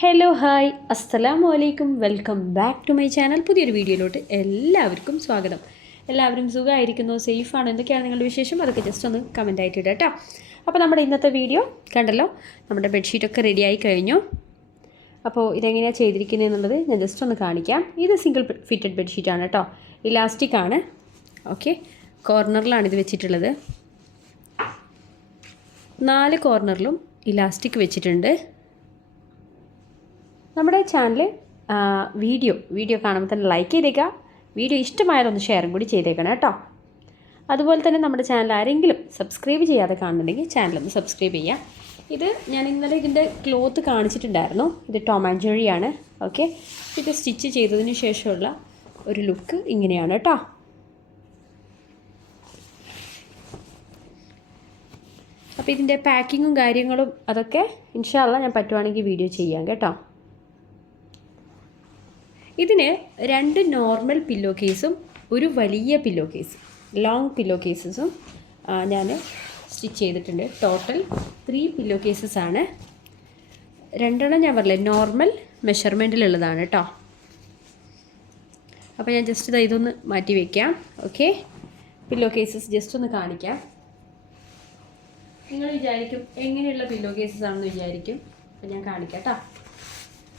Hello hi അസ്സലാമു അലൈക്കും welcome back to my channel. പുതിയൊരു വീഡിയോയിലോട്ട് എല്ലാവർക്കും സ്വാഗതം. എല്ലാവരും സുഖമായിരിക്കുന്നു, സേഫാണ്. എന്തൊക്കെയാണ് നിങ്ങളുടെ വിശേഷം? അതൊക്കെ ജസ്റ്റ് ഒന്ന് കമൻ്റ് ആയിട്ട് ഇടാം കേട്ടോ. അപ്പോൾ നമ്മുടെ ഇന്നത്തെ വീഡിയോ കണ്ടല്ലോ, നമ്മുടെ ബെഡ്ഷീറ്റൊക്കെ റെഡിയായി കഴിഞ്ഞു. അപ്പോൾ ഇതെങ്ങനെയാണ് ചെയ്തിരിക്കുന്നത് എന്നുള്ളത് ഞാൻ ജസ്റ്റ് ഒന്ന് കാണിക്കാം. ഇത് സിംഗിൾ ഫിറ്റഡ് ബെഡ്ഷീറ്റാണ് കേട്ടോ, ഇലാസ്റ്റിക് ആണ്. ഓക്കെ, കോർണറിലാണ് ഇത് വെച്ചിട്ടുള്ളത്. 4 കോർണറിലും ഇലാസ്റ്റിക് വെച്ചിട്ടുണ്ട്. നമ്മുടെ ചാനൽ വീഡിയോ കാണുമ്പോൾ തന്നെ ലൈക്ക് ചെയ്തേക്കുക. വീഡിയോ ഇഷ്ടമായാലൊന്ന് ഷെയറും കൂടി ചെയ്തേക്കണം കേട്ടോ. അതുപോലെ തന്നെ നമ്മുടെ ചാനൽ ആരെങ്കിലും സബ്സ്ക്രൈബ് ചെയ്യാതെ കാണുന്നുണ്ടെങ്കിൽ ചാനലൊന്ന് സബ്സ്ക്രൈബ് ചെയ്യാം. ഇത് ഞാൻ ഇന്നലെ ഇതിൻ്റെ ക്ലോത്ത് കാണിച്ചിട്ടുണ്ടായിരുന്നു. ഇത് ടോം ആൻഡ് ജെറിയാണ്. ഓക്കെ, ഇത് സ്റ്റിച്ച് ചെയ്തതിന് ശേഷമുള്ള ഒരു ലുക്ക് ഇങ്ങനെയാണ് കേട്ടോ. അപ്പോൾ ഇതിൻ്റെ പാക്കിങ്ങും കാര്യങ്ങളും അതൊക്കെ ഇൻഷാ അള്ളാ ഞാൻ പറ്റുവാണെങ്കിൽ വീഡിയോ ചെയ്യാം കേട്ടോ. ഇതിന് 2 നോർമൽ പില്ലോ കേസും ഒരു വലിയ പില്ലോ കേസ്, ലോങ് പില്ലോ കേസസും ഞാൻ സ്റ്റിച്ച് ചെയ്തിട്ടുണ്ട്. ടോട്ടൽ 3 പില്ലോ കേസസ് ആണ്. 2 ഞാൻ പറഞ്ഞില്ലേ നോർമൽ മെഷർമെൻറ്റിലുള്ളതാണ് കേട്ടോ. അപ്പോൾ ഞാൻ ജസ്റ്റ് ഇതൊന്ന് മാറ്റി വയ്ക്കാം. ഓക്കെ, പില്ലോ കേസസ് ജസ്റ്റ് ഒന്ന് കാണിക്കാം. നിങ്ങൾ വിചാരിക്കും എങ്ങനെയുള്ള പില്ലോ കേസസ് ആണെന്ന് വിചാരിക്കും. അപ്പോൾ ഞാൻ കാണിക്കാം കേട്ടോ.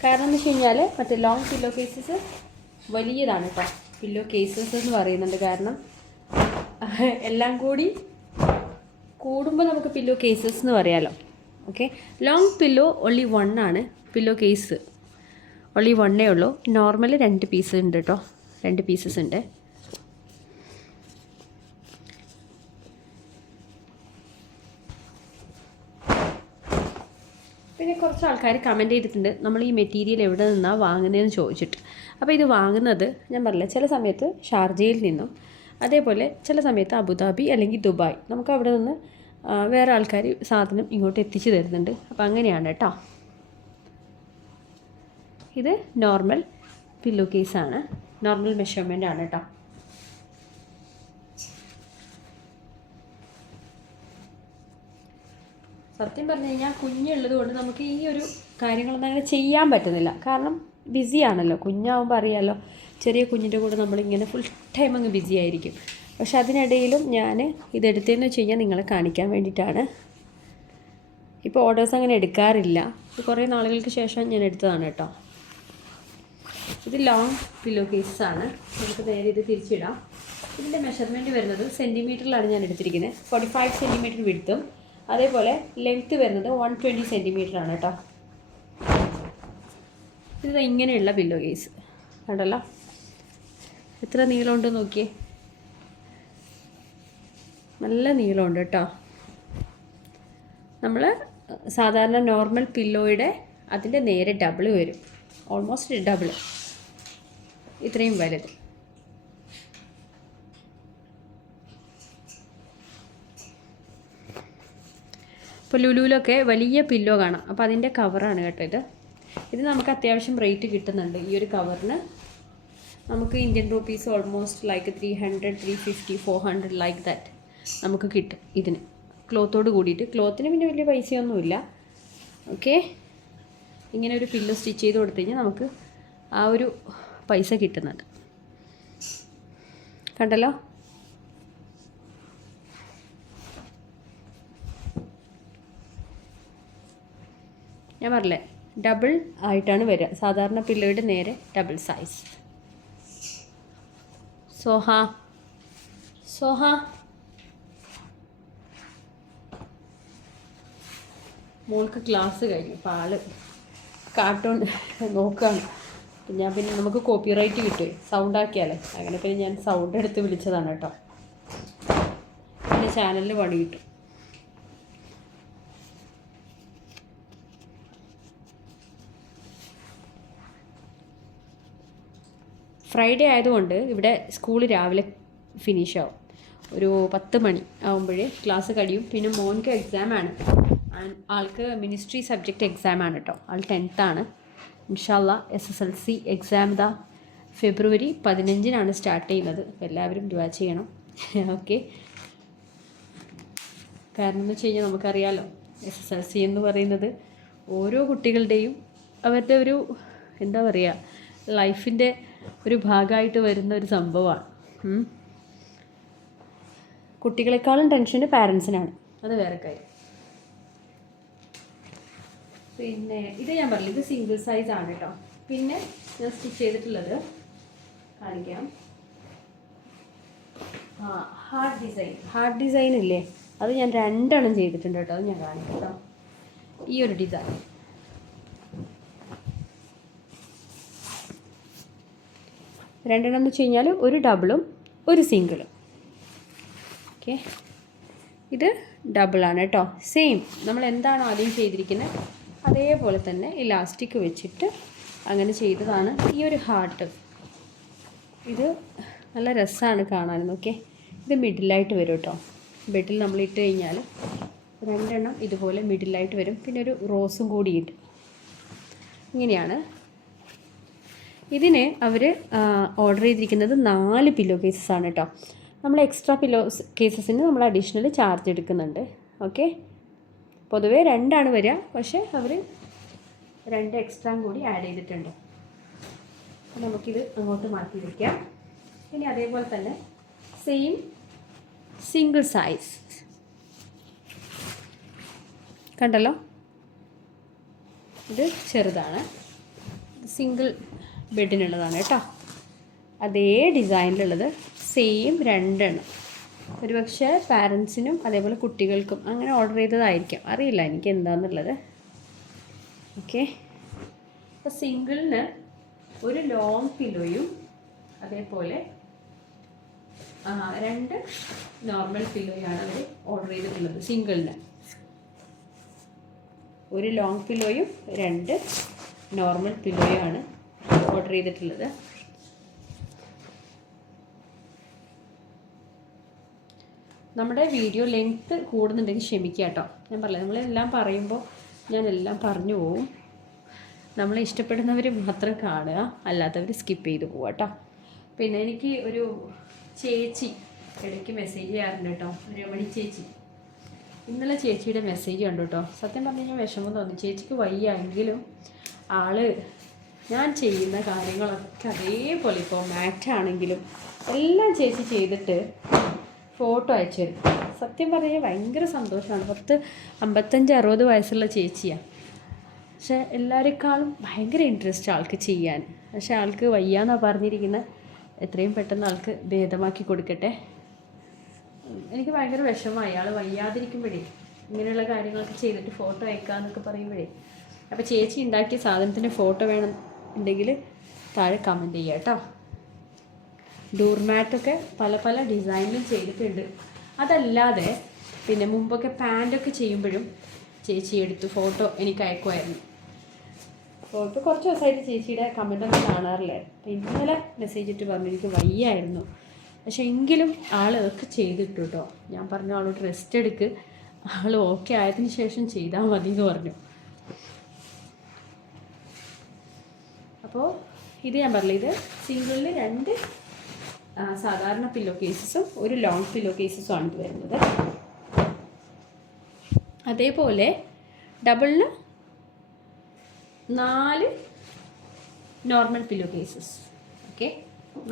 കാരണം എന്ന് വെച്ച് കഴിഞ്ഞാൽ മറ്റേ ലോങ് പില്ലോ കേസസ് വലിയതാണ് കേട്ടോ. പില്ലോ കേസസ് എന്ന് പറയുന്നുണ്ട്, കാരണം എല്ലാം കൂടി കൂടുമ്പോൾ നമുക്ക് പില്ലോ കേസസ് എന്ന് പറയാമല്ലോ. ഓക്കെ, ലോങ് പില്ലോ ഓൺലി 1 ആണ്. പില്ലോ കേസ് ഓൺലി 1 ഉള്ളൂ. നോർമൽ 2 പീസ് ഉണ്ട് കേട്ടോ, 2 പീസസ് ഉണ്ട്. പിന്നെ കുറച്ച് ആൾക്കാർ കമൻറ്റ് ചെയ്തിട്ടുണ്ട് നമ്മൾ ഈ മെറ്റീരിയൽ എവിടെ നിന്നാണ് വാങ്ങുന്നതെന്ന് ചോദിച്ചിട്ട്. അപ്പോൾ ഇത് വാങ്ങുന്നത് ഞാൻ പറഞ്ഞില്ല, ചില സമയത്ത് ഷാർജയിൽ നിന്നും, അതേപോലെ ചില സമയത്ത് അബുദാബി അല്ലെങ്കിൽ ദുബായ്, നമുക്ക് അവിടെ നിന്ന് വേറെ ആൾക്കാർ സാധനം ഇങ്ങോട്ട് എത്തിച്ചു തരുന്നുണ്ട്. അപ്പോൾ അങ്ങനെയാണ് കേട്ടോ. ഇത് നോർമൽ പില്ലോ കേസാണ്, നോർമൽ മെഷർമെൻ്റ് ആണ് കേട്ടോ. സത്യം പറഞ്ഞു കഴിഞ്ഞാൽ കുഞ്ഞുള്ളത് കൊണ്ട് നമുക്ക് ഈ ഒരു കാര്യങ്ങളൊന്നും അങ്ങനെ ചെയ്യാൻ പറ്റുന്നില്ല. കാരണം ബിസിയാണല്ലോ, കുഞ്ഞാവുമ്പോൾ അറിയാമല്ലോ, ചെറിയ കുഞ്ഞിൻ്റെ കൂടെ നമ്മളിങ്ങനെ ഫുൾ ടൈം അങ്ങ് ബിസി ആയിരിക്കും. പക്ഷെ അതിനിടയിലും ഞാൻ ഇതെടുത്തതെന്ന് വെച്ച് കഴിഞ്ഞാൽ നിങ്ങളെ കാണിക്കാൻ വേണ്ടിയിട്ടാണ്. ഇപ്പോൾ ഓർഡേഴ്സ് അങ്ങനെ എടുക്കാറില്ല, കുറേ നാളുകൾക്ക് ശേഷം ഞാൻ എടുത്തതാണ് കേട്ടോ. ഇത് ലോങ് പില്ലോ കേസാണ്. നമുക്ക് നേരെ ഇത് തിരിച്ചിടാം. ഇതിൻ്റെ മെഷർമെൻറ്റ് വരുന്നത് സെൻറ്റിമീറ്ററിലാണ് ഞാൻ എടുത്തിരിക്കുന്നത്. 45 സെൻറ്റിമീറ്റർ വിഡ്ത്തും അതേപോലെ ലെങ്ത്ത് വരുന്നത് 120 സെൻറ്റിമീറ്റർ ആണ് കേട്ടോ. ഇത് ഇങ്ങനെയുള്ള പില്ലോ കേസ് കണ്ടല്ലോ, എത്ര നീളമുണ്ട് നോക്കിയേ, നല്ല നീളമുണ്ട് കേട്ടോ. നമ്മൾ സാധാരണ നോർമൽ പില്ലോയുടെ അതിൻ്റെ നേരെ ഡബിൾ വരും, ഓൾമോസ്റ്റ് ഡബിൾ, ഇത്രയും വലുത്. ഇപ്പോൾ ലുലുവിലൊക്കെ വലിയ പില്ലോ കാണാം, അപ്പോൾ അതിൻ്റെ കവറാണ് കേട്ടോ ഇത് നമുക്ക് അത്യാവശ്യം റേറ്റ് കിട്ടുന്നുണ്ട്. ഈ ഒരു കവറിന് നമുക്ക് Indian rupees almost like 300, 350, 400 like that നമുക്ക് കിട്ടും ഇതിന്, ക്ലോത്തോട് കൂടിയിട്ട്. ക്ലോത്തിന് പിന്നെ വലിയ പൈസയൊന്നുമില്ല. ഓക്കെ, ഇങ്ങനെ ഒരു പില്ലോ സ്റ്റിച്ച് ചെയ്ത് കൊടുത്തു കഴിഞ്ഞാൽ നമുക്ക് ആ ഒരു പൈസ കിട്ടുന്നുണ്ട്. കണ്ടല്ലോ, ഞാൻ പറഞ്ഞില്ലേ ഡബിൾ ആയിട്ടാണ് വരിക, സാധാരണ പില്ലോയുടെ നേരെ ഡബിൾ സൈസ്. സോഹ മോൾക്ക് ക്ലാസ് കഴിഞ്ഞു, അപ്പോൾ ആള് കാർട്ടൂൺ നോക്കുകയാണ്. ഞാൻ പിന്നെ നമുക്ക് കോപ്പിറൈറ്റ് കിട്ടുമേ സൗണ്ട് ആക്കിയാലേ, അങ്ങനെ പിന്നെ ഞാൻ സൗണ്ട് എടുത്ത് വിളിച്ചതാണ് കേട്ടോ. പിന്നെ ചാനലിൽ പണി കിട്ടും. ഫ്രൈഡേ ആയതുകൊണ്ട് ഇവിടെ സ്കൂൾ രാവിലെ ഫിനിഷ് ആവും, ഒരു 10 മണി ആകുമ്പോഴേ ക്ലാസ് കഴിയും. പിന്നെ മോൻക്ക് എക്സാമാണ്, ആൾക്ക് മിനിസ്ട്രി സബ്ജക്റ്റ് എക്സാമാണ് കേട്ടോ. ആൾ 10th ആണ്. ഇൻഷാ അള്ളാ SSLC എക്സാം ഇതാ ഫെബ്രുവരി 15 സ്റ്റാർട്ട് ചെയ്യുന്നത്. എല്ലാവരും ദുആ ചെയ്യണം. ഓക്കെ, കാരണം എന്ന് വെച്ച് കഴിഞ്ഞാൽ നമുക്കറിയാമല്ലോ SSLC എന്ന് പറയുന്നത് ഓരോ കുട്ടികളുടെയും അവരുടെ ഒരു എന്താ പറയുക ലൈഫിൻ്റെ ഒരു ഭാഗമായിട്ട് വരുന്ന ഒരു സംഭവമാണ്. കുട്ടികളെക്കാളും ടെൻഷന് പാരൻസിനാണ്, അത് വേറെ കാര്യം. പിന്നെ ഇത് ഞാൻ പറഞ്ഞില്ല, ഇത് സിംഗിൾ സൈസ് ആണ് കേട്ടോ. പിന്നെ ഞാൻ സ്റ്റിച്ച് ചെയ്തിട്ടുള്ളത് കാണിക്കാം. ഹാർട്ട് ഡിസൈൻ ഇല്ലേ, അത് ഞാൻ 2 എണ്ണം ചെയ്തിട്ടുണ്ട് കേട്ടോ. അത് ഞാൻ കാണിക്കാം കേട്ടോ. ഈ ഒരു ഡിസൈൻ 2 എണ്ണം എന്ന് വെച്ച് കഴിഞ്ഞാൽ ഒരു ഡബിളും ഒരു സിംഗിളും. ഓക്കെ, ഇത് ഡബിളാണ് കേട്ടോ. സെയിം നമ്മൾ എന്താണോ ആദ്യം ചെയ്തിരിക്കുന്നത് അതേപോലെ തന്നെ ഇലാസ്റ്റിക് വെച്ചിട്ട് അങ്ങനെ ചെയ്തതാണ് ഈ ഒരു ഹാർട്ട്. ഇത് നല്ല രസമാണ് കാണാൻ. ഓക്കെ, ഇത് മിഡിലായിട്ട് വരും കേട്ടോ. ബെഡിൽ നമ്മൾ ഇട്ട് കഴിഞ്ഞാൽ 2 എണ്ണം ഇതുപോലെ മിഡിലായിട്ട് വരും. പിന്നെ ഒരു റോസും കൂടിയിട്ട് ഇങ്ങനെയാണ്. ഇതിന് അവർ ഓർഡർ ചെയ്തിരിക്കുന്നത് 4 പില്ലോ കേസസ് ആണ് കേട്ടോ. നമ്മൾ എക്സ്ട്രാ പില്ലോ കേസസിന് നമ്മൾ അഡീഷണൽ ചാർജ് എടുക്കുന്നുണ്ട്. ഓക്കെ, പൊതുവേ 2 ആണ് വരിക, പക്ഷേ അവർ 2 എക്സ്ട്രാ കൂടി ആഡ് ചെയ്തിട്ടുണ്ട്. നമുക്കിത് അങ്ങോട്ട് മാറ്റി വയ്ക്കാം. ഇനി അതേപോലെ തന്നെ സെയിം സിംഗിൾ സൈസ് കണ്ടല്ലോ, ഇത് ചെറുതാണ്, സിംഗിൾ ബെഡിനുള്ളതാണ് കേട്ടോ. അതേ ഡിസൈനിലുള്ളത് സെയിം 2 എണ്ണം. ഒരുപക്ഷെ പാരൻസിനും അതേപോലെ കുട്ടികൾക്കും അങ്ങനെ ഓർഡർ ചെയ്തതായിരിക്കാം, അറിയില്ല എനിക്ക് എന്താണെന്നുള്ളത്. ഓക്കെ, അപ്പോൾ സിംഗിളിന് ഒരു ലോങ് പില്ലോയും അതേപോലെ 2 നോർമൽ പില്ലോയാണ് അവർ ഓർഡർ ചെയ്തിട്ടുള്ളത്. സിംഗിളിന് ഒരു ലോങ് പില്ലോയും 2 നോർമൽ പില്ലോയുമാണ് ഓർഡർ ചെയ്തിട്ടുള്ളത്. നമ്മുടെ വീഡിയോ ലെങ്ത്ത് കൂടുന്നുണ്ടെങ്കിൽ ക്ഷമിക്കുക കേട്ടോ. ഞാൻ പറഞ്ഞില്ല, നമ്മളെല്ലാം പറയുമ്പോൾ ഞാനെല്ലാം പറഞ്ഞു പോവും. നമ്മളെ ഇഷ്ടപ്പെടുന്നവർ മാത്രം കാണുക, അല്ലാത്തവർ സ്കിപ്പ് ചെയ്ത് പോവുക കേട്ടോ. പിന്നെ എനിക്ക് ഒരു ചേച്ചി ഇടയ്ക്ക് മെസ്സേജ് ചെയ്യാറുണ്ട് കേട്ടോ, രമണി ചേച്ചി. ഇന്നലെ ചേച്ചിയുടെ മെസ്സേജ് കണ്ടു കേട്ടോ. സത്യം പറഞ്ഞു കഴിഞ്ഞാൽ വിഷമം തോന്നി. ചേച്ചിക്ക് വയ്യ എങ്കിലും ഞാൻ ചെയ്യുന്ന കാര്യങ്ങളൊക്കെ അതേപോലെ, ഇപ്പോൾ മാറ്റാണെങ്കിലും എല്ലാം ചേച്ചി ചെയ്തിട്ട് ഫോട്ടോ അയച്ചു തരും. സത്യം പറഞ്ഞാൽ ഭയങ്കര സന്തോഷമാണ്. 55-60 വയസ്സുള്ള ചേച്ചിയാണ്, പക്ഷേ എല്ലാവരെക്കാളും ഭയങ്കര ഇൻട്രസ്റ്റ് ആൾക്ക് ചെയ്യാൻ. പക്ഷേ ആൾക്ക് വയ്യാന്നാണ് പറഞ്ഞിരിക്കുന്നത്. എത്രയും പെട്ടെന്ന് ആൾക്ക് ഭേദമാക്കി കൊടുക്കട്ടെ. എനിക്ക് ഭയങ്കര വിഷമമായി ആൾ വയ്യാതിരിക്കുമ്പോഴേ ഇങ്ങനെയുള്ള കാര്യങ്ങളൊക്കെ ചെയ്തിട്ട് ഫോട്ടോ അയക്കാമെന്നൊക്കെ പറയുമ്പോഴേ. അപ്പോൾ ചേച്ചി ഉണ്ടാക്കിയ സാധനത്തിൻ്റെ ഫോട്ടോ വേണം ഉണ്ടെങ്കിൽ താഴെ കമൻറ്റ് ചെയ്യുക കേട്ടോ. ഡോർമാറ്റൊക്കെ പല പല ഡിസൈനിലും ചെയ്തിട്ടുണ്ട്. അതല്ലാതെ പിന്നെ മുമ്പൊക്കെ പാൻറ്റൊക്കെ ചെയ്യുമ്പോഴും ചേച്ചി എടുത്ത് ഫോട്ടോ എനിക്ക് അയക്കുമായിരുന്നു. അപ്പോൾ ഇപ്പോൾ കുറച്ച് ദിവസമായിട്ട് ചേച്ചിയുടെ കമൻറ്റൊന്നും കാണാറില്ല. അപ്പോൾ ഇന്നലെ മെസ്സേജ് ഇട്ട് പറഞ്ഞു എനിക്ക് വയ്യായിരുന്നു, പക്ഷേ എങ്കിലും ആൾ അതൊക്കെ ചെയ്തിട്ടു കേട്ടോ. ഞാൻ പറഞ്ഞു ആളോട് റെസ്റ്റ് എടുക്ക്, ആൾ ഓക്കെ ആയതിന് ശേഷം ചെയ്താൽ മതി എന്ന് പറഞ്ഞു. അപ്പോൾ ഇത് ഞാൻ പറഞ്ഞില്ല, ഇത് സിംഗിളിൽ 2 സാധാരണ പില്ലോ കേസസും ഒരു ലോങ് പില്ലോ കേസസും ആണ് ഇത് വരുന്നത്. അതേപോലെ ഡബിളിന് 4 നോർമൽ പില്ലോ കേസസ്. ഓക്കെ,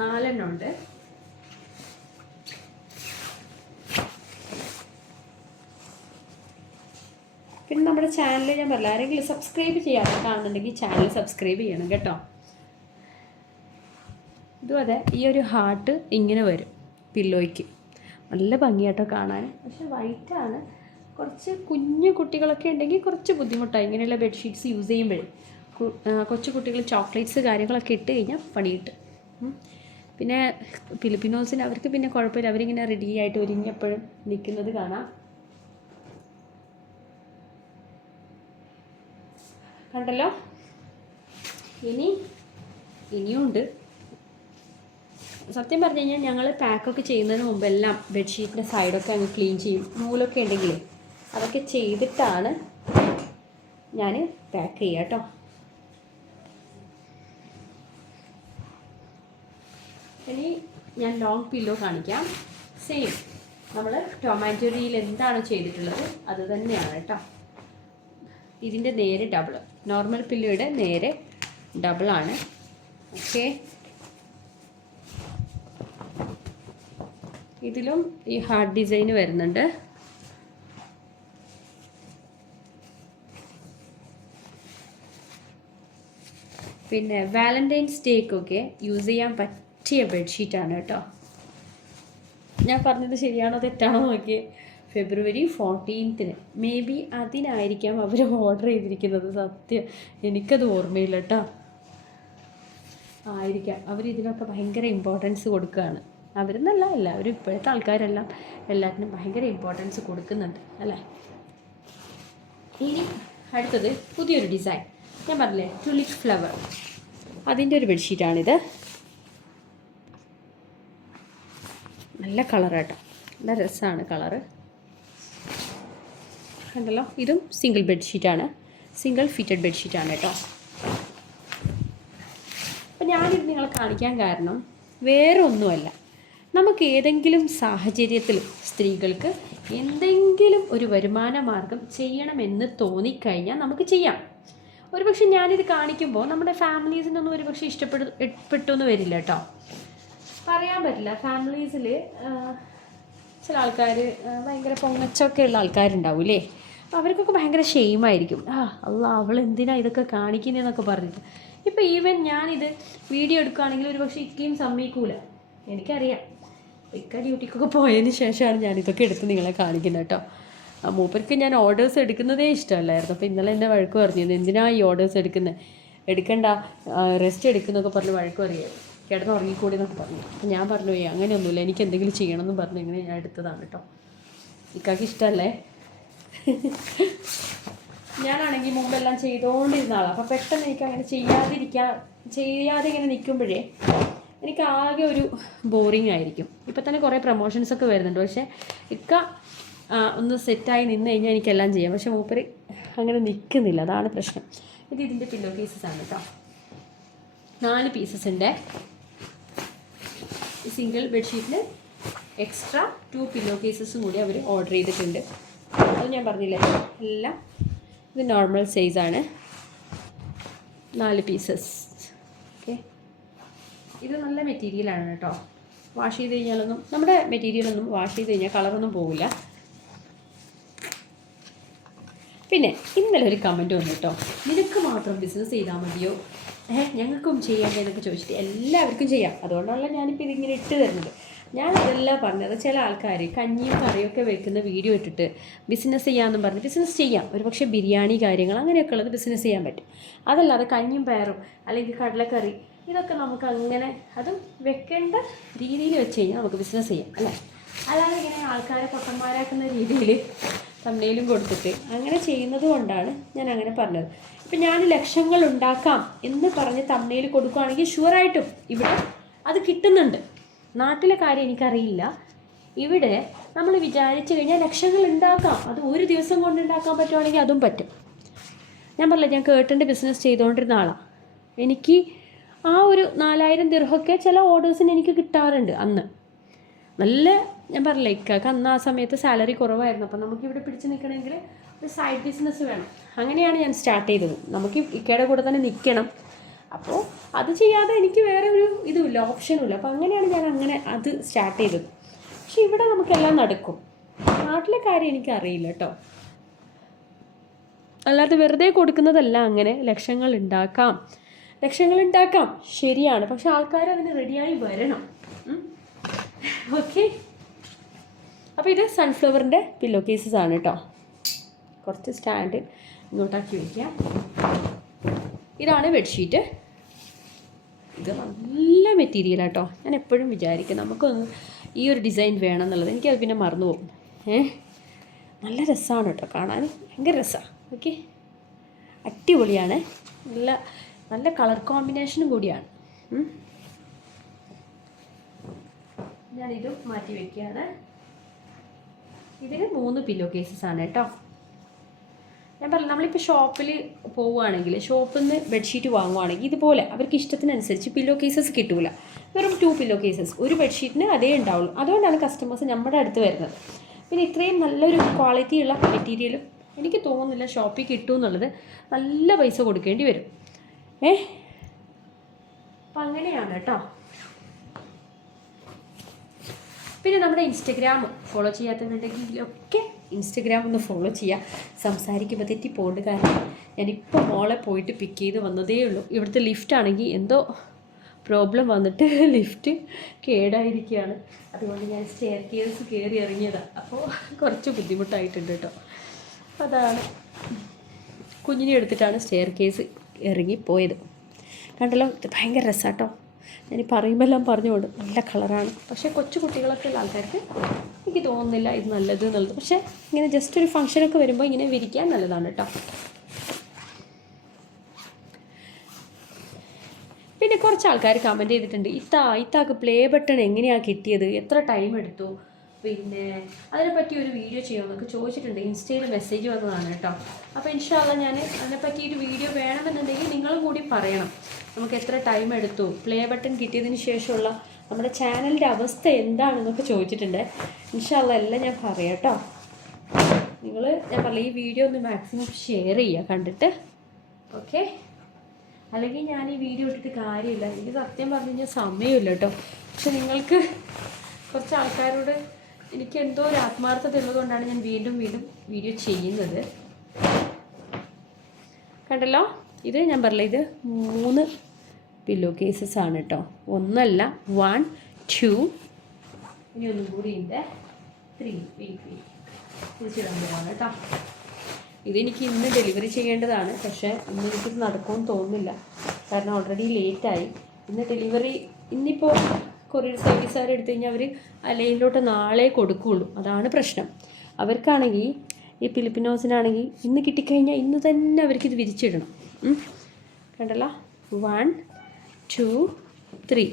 4 എണ്ണം ഉണ്ട്. പിന്നെ നമ്മുടെ ചാനൽ ഞാൻ പറഞ്ഞില്ല, ആരെങ്കിലും സബ്സ്ക്രൈബ് ചെയ്യാതെ കാണുന്നുണ്ടെങ്കിൽ ചാനൽ സബ്സ്ക്രൈബ് ചെയ്യണം കേട്ടോ. ഇതും അതെ, ഈ ഒരു ഹാർട്ട് ഇങ്ങനെ വരും പില്ലോയ്ക്ക്. നല്ല ഭംഗിയായിട്ടോ കാണാൻ. പക്ഷെ വൈറ്റാണ്. കുറച്ച് കുഞ്ഞു കുട്ടികളൊക്കെ ഉണ്ടെങ്കിൽ കുറച്ച് ബുദ്ധിമുട്ടാണ് ഇങ്ങനെയുള്ള ബെഡ്ഷീറ്റ്സ് യൂസ് ചെയ്യുമ്പോഴേ. കൊച്ചു കുട്ടികൾ ചോക്ലേറ്റ്സ് കാര്യങ്ങളൊക്കെ ഇട്ട് കഴിഞ്ഞാൽ പണി കിട്ടും. പിന്നെ ഫിലിപ്പിനോസിന് അവർക്ക് പിന്നെ കുഴപ്പമില്ല, അവരിങ്ങനെ റെഡി ആയിട്ട് ഒരുങ്ങിയപ്പോഴും നിൽക്കുന്നത് കാണാം. കണ്ടല്ലോ. ഇനിയും ഉണ്ട്. സത്യം പറഞ്ഞു കഴിഞ്ഞാൽ ഞങ്ങൾ പാക്കൊക്കെ ചെയ്യുന്നതിന് മുമ്പെല്ലാം ബെഡ്ഷീറ്റിൻ്റെ സൈഡൊക്കെ അങ്ങ് ക്ലീൻ ചെയ്യും. നൂലൊക്കെ ഉണ്ടെങ്കിൽ അതൊക്കെ ചെയ്തിട്ടാണ് ഞാൻ പാക്ക് ചെയ്യുക കേട്ടോ. ഇനി ഞാൻ ലോങ് പില്ലോ കാണിക്കാം. സെയിം നമ്മൾ ടൊമാറ്റോറിയിൽ എന്താണോ ചെയ്തിട്ടുള്ളത് അത് തന്നെയാണ് കേട്ടോ. ഇതിൻ്റെ നേരെ ഡബിൾ, നോർമൽ പില്ലോയുടെ നേരെ ഡബിളാണ്. ഓക്കെ, ഇതിലും ഈ ഹാർട്ട് ഡിസൈൻ വരുന്നുണ്ട്. പിന്നെ വാലന്റൈൻസ് ഡേക്കൊക്കെ യൂസ് ചെയ്യാൻ പറ്റിയ ബെഡ്ഷീറ്റാണ് കേട്ടോ. ഞാൻ പറഞ്ഞത് ശരിയാണോ തെറ്റാണോ നോക്കിയേ. February 14th മേ ബി അതിനായിരിക്കാം അവർ ഓർഡർ ചെയ്തിരിക്കുന്നത്. സത്യം എനിക്കത് ഓർമ്മയില്ല കേട്ടോ. ആയിരിക്കാം അവർ ഇതിനൊക്കെ ഭയങ്കര ഇമ്പോർട്ടൻസ് കൊടുക്കുകയാണ്. അവരെന്നല്ല, എല്ലാവരും ഇപ്പോഴത്തെ ആൾക്കാരെല്ലാം എല്ലാത്തിനും ഭയങ്കര ഇമ്പോർട്ടൻസ് കൊടുക്കുന്നുണ്ട് അല്ലേ. ഇനി അടുത്തത് പുതിയൊരു ഡിസൈൻ, ഞാൻ പറഞ്ഞില്ലേ ടുലിപ് ഫ്ലവർ, അതിൻ്റെ ഒരു ബെഡ്ഷീറ്റാണിത്. നല്ല കളർ കേട്ടോ, നല്ല രസമാണ് കളറ്, കണ്ടല്ലോ. ഇതും സിംഗിൾ ബെഡ്ഷീറ്റാണ്, സിംഗിൾ ഫിറ്റഡ് ബെഡ്ഷീറ്റാണ് കേട്ടോ. അപ്പം ഞാനിത് നിങ്ങളെ കാണിക്കാൻ കാരണം വേറെ ഒന്നുമല്ല, നമുക്ക് ഏതെങ്കിലും സാഹചര്യത്തിൽ സ്ത്രീകൾക്ക് എന്തെങ്കിലും ഒരു വരുമാന മാർഗം ചെയ്യണമെന്ന് തോന്നിക്കഴിഞ്ഞാൽ നമുക്ക് ചെയ്യാം. ഒരുപക്ഷെ ഞാനിത് കാണിക്കുമ്പോൾ നമ്മുടെ ഫാമിലീസിനൊന്നും ഒരുപക്ഷെ ഇഷ്ടപ്പെട്ടൊന്നും വരില്ല കേട്ടോ, പറയാൻ പറ്റില്ല. ഫാമിലീസിൽ ചില ആൾക്കാർ ഭയങ്കര പൊങ്ങച്ചൊക്കെ ഉള്ള ആൾക്കാരുണ്ടാവില്ലേ, അവർക്കൊക്കെ ഭയങ്കര ഷെയിമായിരിക്കും. അല്ലാ അവൾ എന്തിനാ ഇതൊക്കെ കാണിക്കുന്നതെന്നൊക്കെ പറഞ്ഞിട്ട്. ഇപ്പോൾ ഈവൻ ഞാനിത് വീഡിയോ എടുക്കുകയാണെങ്കിൽ ഒരുപക്ഷെ ഇക്കയും സമ്മതിക്കൂല, എനിക്കറിയാം. ഇക്ക ഡ്യൂട്ടിക്കൊക്കെ പോയതിന് ശേഷമാണ് ഞാനിതൊക്കെ എടുത്ത് നിങ്ങളെ കാണിക്കുന്നത് കേട്ടോ. മൂപ്പർക്ക് ഞാൻ ഓർഡേഴ്സ് എടുക്കുന്നതേ ഇഷ്ടമല്ലായിരുന്നു. അപ്പോൾ ഇന്നലെ എന്നെ വഴക്ക് പറഞ്ഞിരുന്നു, എന്തിനാ ഈ ഓർഡേഴ്സ് എടുക്കണ്ട, റെസ്റ്റ് എടുക്കുന്നൊക്കെ പറഞ്ഞ് വഴക്ക് പറയുക, കിടന്ന് ഉറങ്ങിക്കൂടി എന്നൊക്കെ പറഞ്ഞു. അപ്പോൾ ഞാൻ പറഞ്ഞു, അങ്ങനെയൊന്നുമില്ല, എനിക്ക് എന്തെങ്കിലും ചെയ്യണമെന്ന് പറഞ്ഞു ഇങ്ങനെ ഞാൻ എടുത്തതാണ് കേട്ടോ. ഇക്കാക്ക് ഇഷ്ടമല്ലേ. ഞാനാണെങ്കിൽ മുമ്പെല്ലാം ചെയ്തുകൊണ്ടിരുന്ന ആളാണ്. അപ്പോൾ പെട്ടെന്ന് എനിക്ക് അങ്ങനെ ചെയ്യാതെ ഇങ്ങനെ നിൽക്കുമ്പോഴേ എനിക്ക് ആകെ ഒരു ബോറിംഗ് ആയിരിക്കും. ഇപ്പം തന്നെ കുറേ പ്രൊമോഷൻസൊക്കെ വരുന്നുണ്ട്, പക്ഷേ ഇക്ക ഒന്ന് സെറ്റായി നിന്ന് കഴിഞ്ഞാൽ എനിക്കെല്ലാം ചെയ്യാം. പക്ഷേ മൂപ്പര് അങ്ങനെ നിൽക്കുന്നില്ല, അതാണ് പ്രശ്നം. ഇതിൻ്റെ പില്ലോ പീസസാണ് കേട്ടോ, 4 പീസസ് ഉണ്ട്. ഈ സിംഗിൾ ബെഡ്ഷീറ്റിന് എക്സ്ട്രാ 2 പില്ലോ കേസസും കൂടി അവർ ഓർഡർ ചെയ്തിട്ടുണ്ട്. അത് ഞാൻ പറഞ്ഞില്ലേ, എല്ലാം ഇത് നോർമൽ സൈസാണ്, 4 പീസസ്. ഓക്കെ, ഇത് നല്ല മെറ്റീരിയലാണ് കേട്ടോ. വാഷ് ചെയ്ത് കഴിഞ്ഞാലൊന്നും നമ്മുടെ മെറ്റീരിയലൊന്നും വാഷ് ചെയ്ത് കഴിഞ്ഞാൽ കളറൊന്നും പോകില്ല. പിന്നെ ഇന്നലെ ഒരു കമൻറ്റ് വന്നു കേട്ടോ, നിനക്ക് മാത്രം ബിസിനസ് ചെയ്താൽ മതിയോ, ഞങ്ങൾക്കും ചെയ്യാമോ എന്നൊക്കെ ചോദിച്ചിട്ട്. എല്ലാവർക്കും ചെയ്യാം, അതുകൊണ്ടാണല്ലോ ഞാനിപ്പോൾ ഇതിങ്ങനെ ഇട്ട് തരുന്നത്. ഞാൻ ഇതെല്ലാം പറഞ്ഞത്, ചില ആൾക്കാർ കഞ്ഞിയും കറിയൊക്കെ വെക്കുന്ന വീഡിയോ ഇട്ടിട്ട് ബിസിനസ് ചെയ്യാമെന്നും പറഞ്ഞ് ബിസിനസ് ചെയ്യാം. ഒരു പക്ഷേ ബിരിയാണി കാര്യങ്ങൾ അങ്ങനെയൊക്കെ ഉള്ളത് ബിസിനസ് ചെയ്യാൻ പറ്റും. അതല്ലാതെ കഞ്ഞിയും പയറും അല്ലെങ്കിൽ കടലക്കറി ഇതൊക്കെ നമുക്ക് അങ്ങനെ അതും വെക്കേണ്ട രീതിയിൽ വെച്ച് കഴിഞ്ഞാൽ നമുക്ക് ബിസിനസ് ചെയ്യാം അല്ലേ. അല്ലാതെ ഇങ്ങനെ ആൾക്കാരെ പൊട്ടന്മാരാക്കുന്ന രീതിയിൽ തമ്മിലും കൊടുത്തിട്ട് അങ്ങനെ ചെയ്യുന്നത് കൊണ്ടാണ് ഞാൻ അങ്ങനെ പറഞ്ഞത്. ഇപ്പം ഞാൻ ലക്ഷങ്ങൾ ഉണ്ടാക്കാം എന്ന് പറഞ്ഞ് തമ്മിൽ കൊടുക്കുകയാണെങ്കിൽ ഷുവറായിട്ടും ഇവിടെ അത് കിട്ടുന്നുണ്ട്. നാട്ടിലെ കാര്യം എനിക്കറിയില്ല, ഇവിടെ നമ്മൾ വിചാരിച്ചു കഴിഞ്ഞാൽ ലക്ഷങ്ങൾ ഉണ്ടാക്കാം. അത് ഒരു ദിവസം കൊണ്ട് ഉണ്ടാക്കാൻ പറ്റുവാണെങ്കിൽ അതും പറ്റും. ഞാൻ പറഞ്ഞില്ല, ഞാൻ കേട്ടിൻ്റെ ബിസിനസ് ചെയ്തുകൊണ്ടിരുന്ന ആളാണ്. എനിക്ക് ആ ഒരു 4000 ദിർഹമൊക്കെ ചില ഓർഡേഴ്സിന് എനിക്ക് കിട്ടാറുണ്ട്. അന്ന് നല്ല, ഞാൻ പറഞ്ഞില്ല, ഇക്കാക്ക് അന്ന് ആ സമയത്ത് സാലറി കുറവായിരുന്നു. അപ്പം നമുക്കിവിടെ പിടിച്ച് നിൽക്കണമെങ്കിൽ ഒരു സൈഡ് ബിസിനസ് വേണം. അങ്ങനെയാണ് ഞാൻ സ്റ്റാർട്ട് ചെയ്തത്. നമുക്ക് ഇക്കയുടെ കൂടെ തന്നെ നിൽക്കണം. അപ്പോൾ അത് ചെയ്യാതെ എനിക്ക് വേറെ ഒരു ഇതുമില്ല, ഓപ്ഷനുമില്ല. അപ്പോൾ അങ്ങനെയാണ് ഞാൻ അങ്ങനെ അത് സ്റ്റാർട്ട് ചെയ്തത്. പക്ഷെ ഇവിടെ നമുക്കെല്ലാം നടക്കും. നാട്ടിലെ കാര്യം എനിക്കറിയില്ല കേട്ടോ, അല്ലാതെ വെറുതെ കൊടുക്കുന്നതല്ല. അങ്ങനെ ലക്ഷങ്ങൾ ഉണ്ടാക്കാം ശരിയാണ്, പക്ഷെ ആൾക്കാർ അതിന് റെഡിയായി വരണം. ഓക്കെ, അപ്പോൾ ഇത് സൺഫ്ലവറിൻ്റെ പില്ലോ കേസസ് ആണ് കേട്ടോ. കുറച്ച് സ്റ്റാൻഡ് ഇങ്ങോട്ടാക്കി വയ്ക്കാം. ഇതാണ് ബെഡ്ഷീറ്റ്. ഇത് നല്ല മെറ്റീരിയലാണ് കേട്ടോ. ഞാൻ എപ്പോഴും വിചാരിക്കും നമുക്കൊന്ന് ഈ ഒരു ഡിസൈൻ വേണം എന്നുള്ളത്. എനിക്കത് പിന്നെ മറന്നു പോകും. നല്ല രസമാണ് കേട്ടോ, കാണാൻ ഭയങ്കര രസമാണ്. ഓക്കെ, അടിപൊളിയാണ്. നല്ല കളർ കോമ്പിനേഷനും കൂടിയാണ്. ഞാനിതും മാറ്റി വയ്ക്കുകയാണ്. ഇതിന് 3 പില്ലോ കേസസ് ആണ് കേട്ടോ. ഞാൻ പറഞ്ഞു, നമ്മളിപ്പോൾ ഷോപ്പിൽ പോവുകയാണെങ്കിൽ ഷോപ്പിൽ നിന്ന് ബെഡ്ഷീറ്റ് വാങ്ങുവാണെങ്കിൽ ഇതുപോലെ അവർക്ക് ഇഷ്ടത്തിനനുസരിച്ച് പില്ലോ കേസസ് കിട്ടില്ല. വെറും 2 പില്ലോ കേസസ് ഒരു ബെഡ്ഷീറ്റിന് അതേ ഉണ്ടാവുള്ളൂ. അതുകൊണ്ടാണ് കസ്റ്റമേഴ്സ് നമ്മുടെ അടുത്ത് വരുന്നത്. പിന്നെ ഇത്രയും നല്ലൊരു ക്വാളിറ്റിയുള്ള മെറ്റീരിയലും എനിക്ക് തോന്നുന്നില്ല ഷോപ്പിൽ കിട്ടും എന്നുള്ളത്. നല്ല പൈസ കൊടുക്കേണ്ടി വരും. അപ്പം അങ്ങനെയാണ് കേട്ടോ. പിന്നെ നമ്മുടെ ഇൻസ്റ്റഗ്രാം ഫോളോ ചെയ്യാത്തവരുണ്ടെങ്കിലൊക്കെ ഇൻസ്റ്റഗ്രാം ഒന്ന് ഫോളോ ചെയ്യുക. സംസാരിക്കുമ്പോൾ തെറ്റിപ്പോണ്ട്, കാരണം ഞാനിപ്പോൾ മോളെ പോയിട്ട് പിക്ക് ചെയ്ത് വന്നതേ ഉള്ളൂ. ഇവിടുത്തെ ലിഫ്റ്റ് ആണെങ്കിൽ എന്തോ പ്രോബ്ലം വന്നിട്ട് ലിഫ്റ്റ് കേടായിരിക്കുകയാണ്. അതുകൊണ്ട് ഞാൻ സ്റ്റെയർ കേസ് കയറി ഇറങ്ങിയതാണ്. അപ്പോൾ കുറച്ച് ബുദ്ധിമുട്ടായിട്ടുണ്ട് കേട്ടോ. അതാണ് കുഞ്ഞിനെ എടുത്തിട്ടാണ് സ്റ്റെയർ കേസ് ഇറങ്ങിപ്പോയത്. കണ്ടല്ലോ, ഇത് ഭയങ്കര രസമാട്ടോ. ഞാൻ പറയുമ്പോൾ എല്ലാം പറഞ്ഞുകൊണ്ട് നല്ല കളറാണ്. പക്ഷേ കൊച്ചു കുട്ടികളൊക്കെ ഉള്ള ആൾക്കാർക്ക് എനിക്ക് തോന്നുന്നില്ല ഇത് നല്ലത് എന്നുള്ളത്. പക്ഷേ ഇങ്ങനെ ജസ്റ്റ് ഒരു ഫംഗ്ഷനൊക്കെ വരുമ്പോൾ ഇങ്ങനെ വിരിക്കാൻ നല്ലതാണ് കേട്ടോ. പിന്നെ കുറച്ച് ആൾക്കാർ കമൻറ്റ് ചെയ്തിട്ടുണ്ട്, ഇത്താക്ക് പ്ലേ ബട്ടൺ എങ്ങനെയാണ് കിട്ടിയത്, എത്ര ടൈം എടുത്തു, പിന്നെ അതിനെപ്പറ്റി ഒരു വീഡിയോ ചെയ്യുമെന്നൊക്കെ ചോദിച്ചിട്ടുണ്ട്. ഇൻസ്റ്റയിൽ മെസ്സേജ് വന്നതാണ് കേട്ടോ. അപ്പോൾ ഇൻഷാ അള്ളാ ഞാൻ അതിനെപ്പറ്റി ഒരു വീഡിയോ വേണമെന്നുണ്ടെങ്കിൽ നിങ്ങളും കൂടി പറയണം. നമുക്ക് എത്ര ടൈം എടുത്തു, പ്ലേ ബട്ടൺ കിട്ടിയതിന് ശേഷമുള്ള നമ്മുടെ ചാനലിൻ്റെ അവസ്ഥ എന്താണെന്നൊക്കെ ചോദിച്ചിട്ടുണ്ട്. ഇൻഷാ അള്ളാ എല്ലാം ഞാൻ പറയാം കേട്ടോ. ഞാൻ പറഞ്ഞ ഈ വീഡിയോ ഒന്ന് മാക്സിമം ഷെയർ ചെയ്യുക കണ്ടിട്ട്. ഓക്കെ, അല്ലെങ്കിൽ ഞാൻ ഈ വീഡിയോ ഇട്ടിട്ട് കാര്യമില്ല. എനിക്ക് സത്യം പറഞ്ഞു കഴിഞ്ഞാൽ സമയമില്ല കേട്ടോ. പക്ഷെ നിങ്ങൾക്ക് കുറച്ച് ആൾക്കാരോട് എനിക്ക് എന്തോ ഒരു ആത്മാർത്ഥത ഉള്ളതുകൊണ്ടാണ് ഞാൻ വീണ്ടും വീഡിയോ ചെയ്യുന്നത്. കണ്ടല്ലോ, ഇത് ഞാൻ പറഞ്ഞില്ല, ഇത് 3 പില്ലോ കേസസ് ആണ് കേട്ടോ. ഒന്നല്ല, 1 2 ഇനി ഒന്നും കൂടി ഉണ്ട് 3 തിരിച്ചിടാൻ പോവാണ് കേട്ടോ. ഇതെനിക്ക് ഇന്ന് ഡെലിവറി ചെയ്യേണ്ടതാണ്. പക്ഷേ ഇന്ന് എനിക്കിത് നടക്കുമെന്ന് തോന്നുന്നില്ല, കാരണം ഓൾറെഡി ലേറ്റായി. ഇന്ന് ഡെലിവറി ഇന്നിപ്പോൾ കൊറിയർ സർവീസുകാർ എടുത്തു കഴിഞ്ഞാൽ അവർ ലൈനിലോട്ട് നാളെ കൊടുക്കുകയുള്ളൂ. അതാണ് പ്രശ്നം. അവർക്കാണെങ്കിൽ ഈ ഫിലിപ്പിനോസിനാണെങ്കിൽ ഇന്ന് കിട്ടിക്കഴിഞ്ഞാൽ ഇന്ന് തന്നെ അവർക്കിത് വിരിച്ചിടണം. കണ്ടല്ലോ, 1 2 3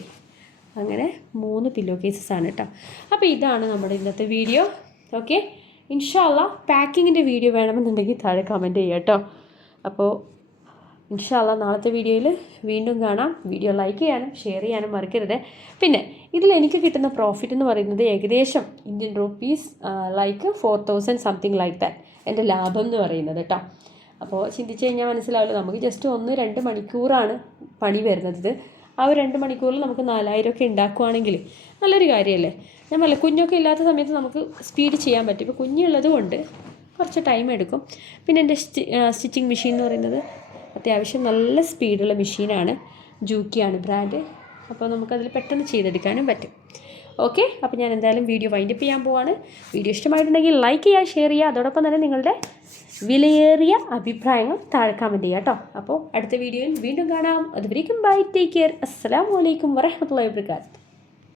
അങ്ങനെ 3 പില്ലോ കേസസ് ആണ് കേട്ടോ. അപ്പോൾ ഇതാണ് നമ്മുടെ ഇന്നത്തെ വീഡിയോ. ഓക്കെ, ഇൻഷാ അള്ളാ പാക്കിങ്ങിൻ്റെ വീഡിയോ വേണമെന്നുണ്ടെങ്കിൽ താഴെ കമൻറ്റ് ചെയ്യുക കേട്ടോ. അപ്പോൾ ഇൻഷാ അള്ളാ നാളത്തെ വീഡിയോയിൽ വീണ്ടും കാണാം. വീഡിയോ ലൈക്ക് ചെയ്യാനും ഷെയർ ചെയ്യാനും മറക്കരുത്. പിന്നെ ഇതിൽ എനിക്ക് കിട്ടുന്ന പ്രോഫിറ്റ് എന്ന് പറയുന്നത് ഏകദേശം Indian rupees like 4000 something like that എൻ്റെ ലാഭം എന്ന് പറയുന്നത് കേട്ടോ. അപ്പോൾ ചിന്തിച്ച് കഴിഞ്ഞാൽ മനസ്സിലാവില്ല, നമുക്ക് ജസ്റ്റ് 1-2 മണിക്കൂറാണ് പണി വരുന്നത്. ആ ഒരു 2 മണിക്കൂറിൽ നമുക്ക് 4000 ഒക്കെ ഉണ്ടാക്കുകയാണെങ്കിൽ നല്ലൊരു കാര്യമല്ലേ. ഞാൻ പറയില്ല, കുഞ്ഞൊക്കെ ഇല്ലാത്ത സമയത്ത് നമുക്ക് സ്പീഡ് ചെയ്യാൻ പറ്റും. ഇപ്പോൾ കുഞ്ഞുള്ളത് കൊണ്ട് കുറച്ച് ടൈം എടുക്കും. പിന്നെ എൻ്റെ സ്റ്റിച്ചിങ് മെഷീൻ എന്ന് പറയുന്നത് അത്യാവശ്യം നല്ല സ്പീഡുള്ള മെഷീനാണ്. ജൂക്കിയാണ് ബ്രാൻഡ്. അപ്പോൾ നമുക്കതിൽ പെട്ടെന്ന് ചെയ്തെടുക്കാനും പറ്റും. ഓക്കെ, അപ്പോൾ ഞാൻ എന്തായാലും വീഡിയോ വൈൻഡപ്പ് ചെയ്യാൻ പോവാണ്. വീഡിയോ ഇഷ്ടമായിട്ടുണ്ടെങ്കിൽ ലൈക്ക് ചെയ്യുക, ഷെയർ ചെയ്യുക. അതോടൊപ്പം തന്നെ നിങ്ങളുടെ വിലയേറിയ അഭിപ്രായങ്ങൾ താഴെ കമൻറ്റ് ചെയ്യുക കേട്ടോ. അപ്പോൾ അടുത്ത വീഡിയോയിൽ വീണ്ടും കാണാം. അതുവരേക്കും ബൈ, ടേക്ക് കെയർ. അസ്സലാമു അലൈക്കും വറഹ്മത്തുള്ളാഹി വബറകാതുഹു.